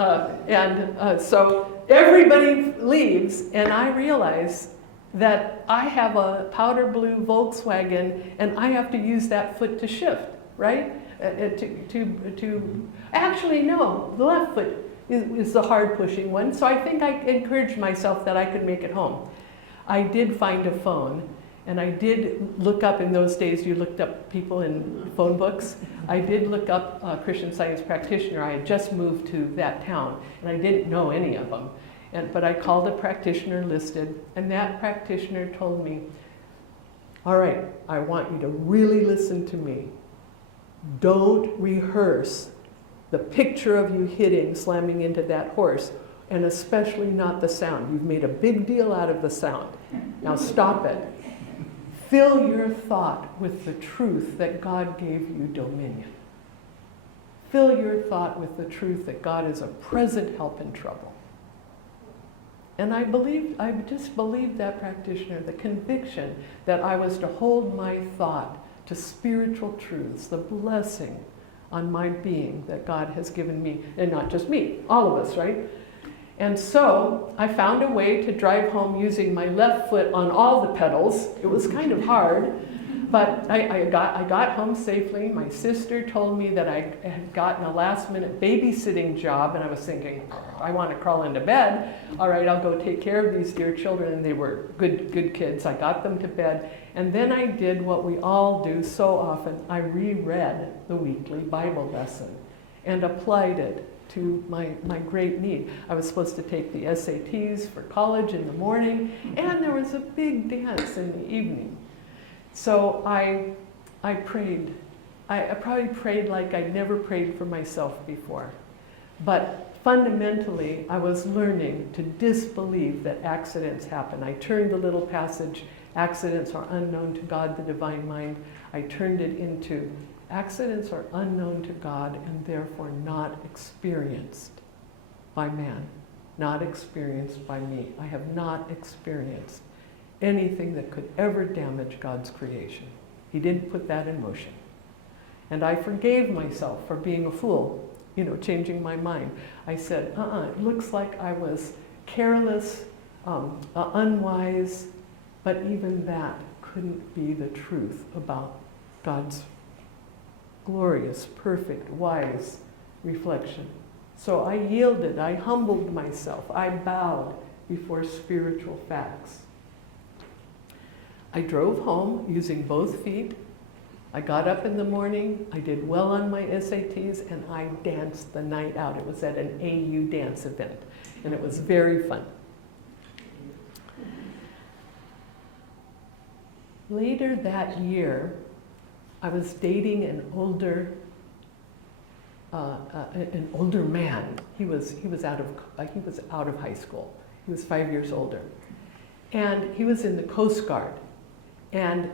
So everybody leaves, and I realize that I have a powder blue Volkswagen, and I have to use that foot to shift, right? Actually, no, the left foot is the hard pushing one. So I think I encouraged myself that I could make it home. I did find a phone, and I did look up, in those days you looked up people in phone books. I did look up a Christian Science practitioner. I had just moved to that town, and I didn't know any of them. But I called a practitioner listed, and that practitioner told me, all right, I want you to really listen to me. Don't rehearse the picture of you hitting, slamming into that horse, and especially not the sound. You've made a big deal out of the sound. Now stop it. Fill your thought with the truth that God gave you dominion. Fill your thought with the truth that God is a present help in trouble. And I just believed that practitioner, the conviction that I was to hold my thought to spiritual truths, the blessing on my being that God has given me, and not just me, all of us, right? And so I found a way to drive home using my left foot on all the pedals. It was kind of hard, but I got home safely. My sister told me that I had gotten a last-minute babysitting job, and I was thinking, I want to crawl into bed. All right, I'll go take care of these dear children, and they were good kids. I got them to bed, and then I did what we all do so often. I reread the weekly Bible lesson and applied it to my great need. I was supposed to take the SATs for college in the morning, and there was a big dance in the evening. So I prayed. I probably prayed like I'd never prayed for myself before. But fundamentally, I was learning to disbelieve that accidents happen. I turned the little passage, accidents are unknown to God, the divine mind. I turned it into accidents are unknown to God and therefore not experienced by man, not experienced by me. I have not experienced anything that could ever damage God's creation. He didn't put that in motion. And I forgave myself for being a fool, changing my mind. I said, it looks like I was careless, unwise, but even that couldn't be the truth about God's glorious, perfect, wise reflection. So I yielded, I humbled myself, I bowed before spiritual facts. I drove home using both feet. I got up in the morning, I did well on my SATs, and I danced the night out. It was at an AU dance event, and it was very fun. Later that year, I was dating an older man. He was out of high school. He was 5 years older, and he was in the Coast Guard. And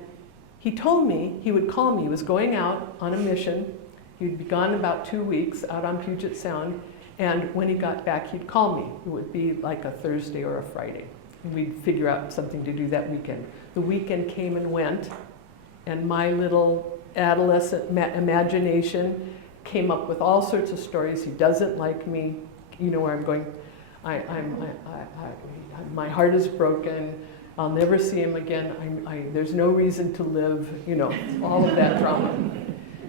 he told me he would call me. He was going out on a mission. He'd be gone about 2 weeks out on Puget Sound, and when he got back, he'd call me. It would be like a Thursday or a Friday, and we'd figure out something to do that weekend. The weekend came and went, and my little adolescent imagination came up with all sorts of stories. He doesn't like me. You know where I'm going. My heart is broken. I'll never see him again. There's no reason to live. You know, all of that drama.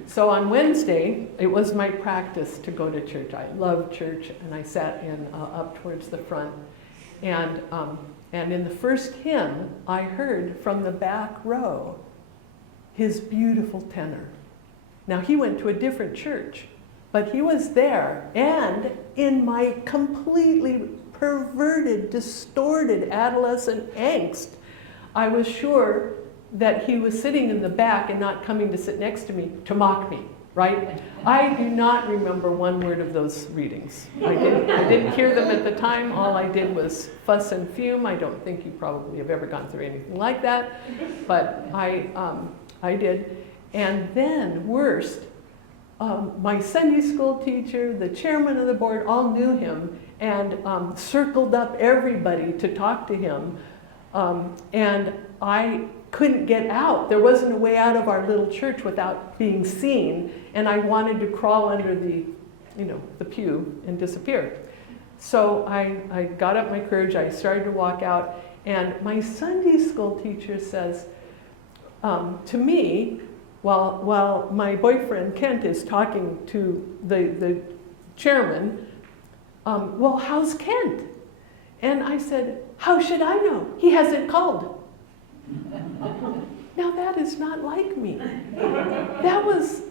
So on Wednesday, it was my practice to go to church. I love church, and I sat in up towards the front. And in the first hymn, I heard from the back row his beautiful tenor. Now, he went to a different church, but he was there, and in my completely perverted, distorted adolescent angst, I was sure that he was sitting in the back and not coming to sit next to me to mock me, right? I do not remember one word of those readings. I didn't hear them at the time. All I did was fuss and fume. I don't think you probably have ever gone through anything like that, but I did. And then, worst, my Sunday school teacher, the chairman of the board, all knew him and circled up everybody to talk to him. And I couldn't get out. There wasn't a way out of our little church without being seen, and I wanted to crawl under the pew and disappear. So I got up my courage, I started to walk out, and my Sunday school teacher says to me, while my boyfriend Kent is talking to the chairman, well, how's Kent? And I said, how should I know? He hasn't called. Now that is not like me. That was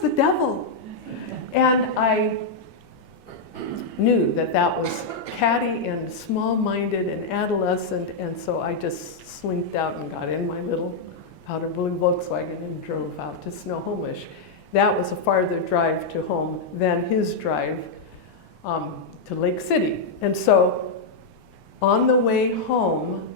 the devil. And I knew that was catty and small-minded and adolescent, and so I just slinked out and got in my little powder blue Volkswagen and drove out to Snohomish. That was a farther drive to home than his drive to Lake City. And so on the way home,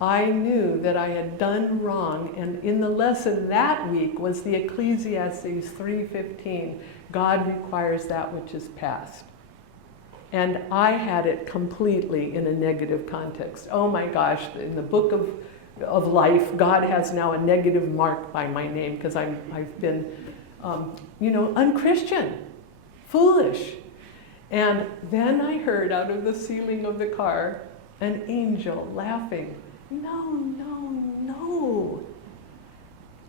I knew that I had done wrong, and in the lesson that week was the Ecclesiastes 3:15, God requires that which is past. And I had it completely in a negative context. Oh my gosh, in the book of life, God has now a negative mark by my name because I've been, unchristian, foolish. And then I heard out of the ceiling of the car an angel laughing. No, no, no.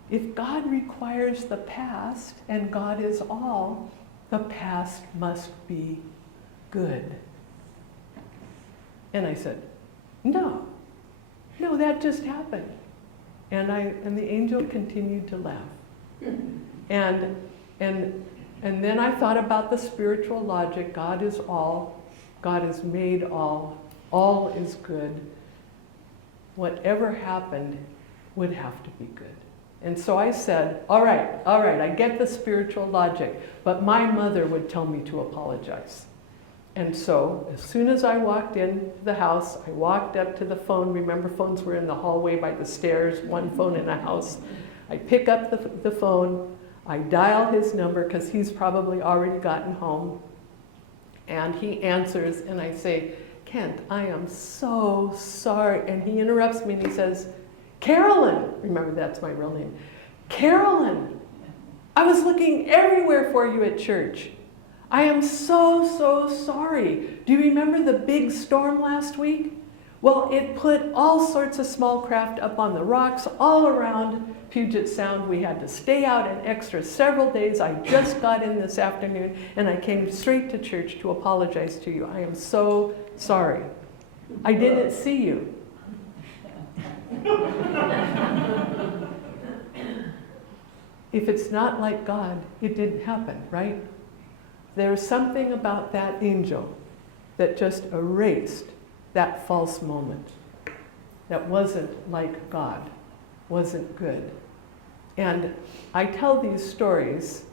If God requires the past and God is all, the past must be good. And I said, no, that just happened. And the angel continued to laugh. And then I thought about the spiritual logic. God is all. God has made all. All is good. Whatever happened would have to be good. And so I said, all right, I get the spiritual logic, but my mother would tell me to apologize. And so as soon as I walked into the house, I walked up to the phone. Remember, phones were in the hallway by the stairs, one phone in a house. I pick up the phone, I dial his number because he's probably already gotten home, and he answers, and I say, Kent, I am so sorry. And he interrupts me and he says, Carolyn, remember that's my real name, Carolyn, I was looking everywhere for you at church. I am so, so sorry. Do you remember the big storm last week? Well, it put all sorts of small craft up on the rocks all around Puget Sound. We had to stay out an extra several days. I just got in this afternoon and I came straight to church to apologize to you. I am so sorry. I didn't see you. If it's not like God, it didn't happen, right? There's something about that angel that just erased that false moment. That wasn't like God, wasn't good. And I tell these stories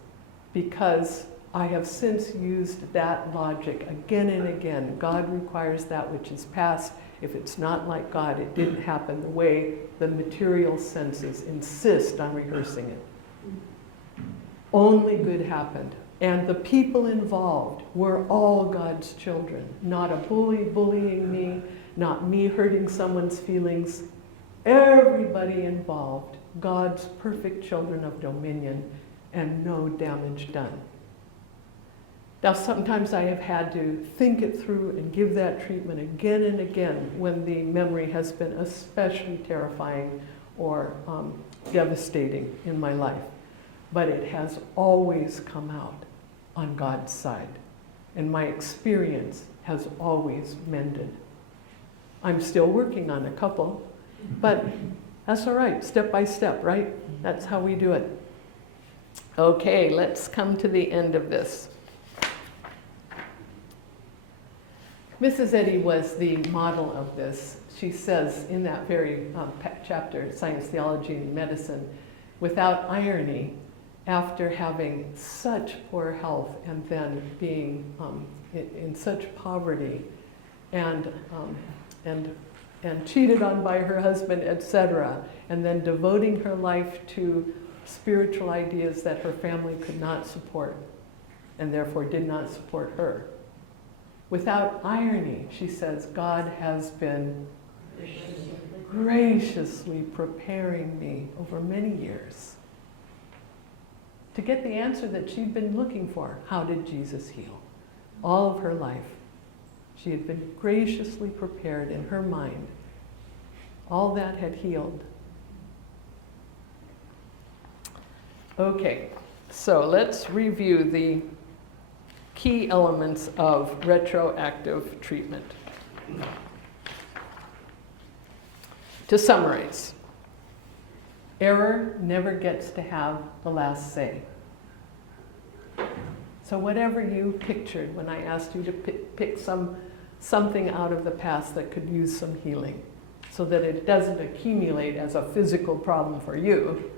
because I have since used that logic again and again. God requires that which is past. If it's not like God, it didn't happen the way the material senses insist on rehearsing it. Only good happened. And the people involved were all God's children. Not a bully bullying me, not me hurting someone's feelings. Everybody involved, God's perfect children of dominion, and no damage done. Now, sometimes I have had to think it through and give that treatment again and again when the memory has been especially terrifying or devastating in my life. But it has always come out on God's side. And my experience has always mended. I'm still working on a couple, but that's all right, step by step, right? That's how we do it. Okay, let's come to the end of this. Mrs. Eddy was the model of this. She says in that very chapter, Science, Theology, and Medicine, without irony, after having such poor health and then being in such poverty and cheated on by her husband, etc., and then devoting her life to spiritual ideas that her family could not support and therefore did not support her. Without irony, she says, God has been graciously preparing me over many years to get the answer that she'd been looking for. How did Jesus heal? All of her life, she had been graciously prepared in her mind. All that had healed. Okay, so let's review the key elements of retroactive treatment. To summarize, error never gets to have the last say. So whatever you pictured when I asked you to pick something out of the past that could use some healing so that it doesn't accumulate as a physical problem for you,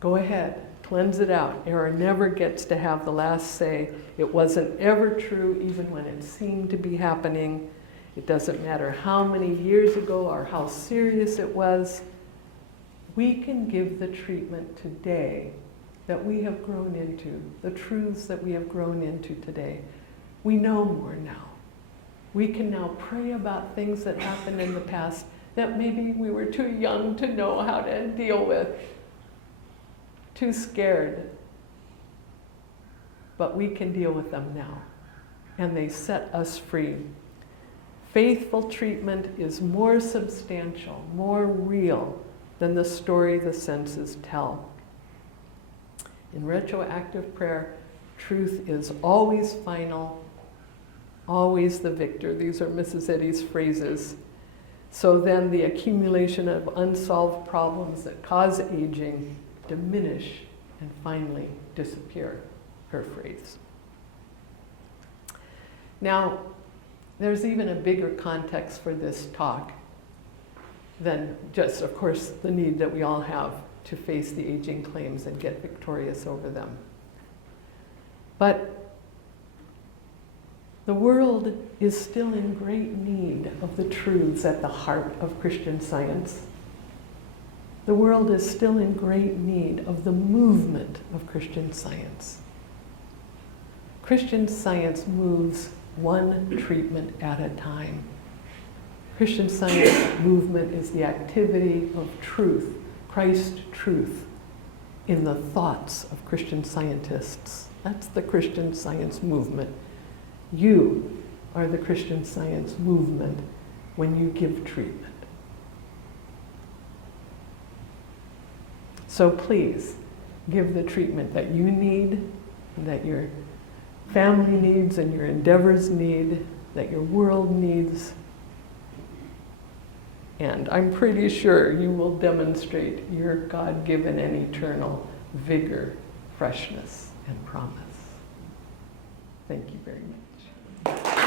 go ahead, cleanse it out. Error never gets to have the last say. It wasn't ever true even when it seemed to be happening. It doesn't matter how many years ago or how serious it was. We can give the treatment today that we have grown into, the truths that we have grown into today. We know more now. We can now pray about things that happened in the past that maybe we were too young to know how to deal with, too scared. But we can deal with them now, and they set us free. Faithful treatment is more substantial, more real than the story the senses tell. In retroactive prayer, truth is always final, always the victor. These are Mrs. Eddy's phrases. So then the accumulation of unsolved problems that cause aging diminish and finally disappear, her phrase. Now, there's even a bigger context for this talk than just, of course, the need that we all have to face the aging claims and get victorious over them. But the world is still in great need of the truths at the heart of Christian Science. The world is still in great need of the movement of Christian Science. Christian Science moves one treatment at a time. Christian Science movement is the activity of truth, Christ truth, in the thoughts of Christian scientists. That's the Christian Science movement. You are the Christian Science movement when you give treatment. So please, give the treatment that you need, that your family needs and your endeavors need, that your world needs. And I'm pretty sure you will demonstrate your God-given and eternal vigor, freshness, and promise. Thank you very much.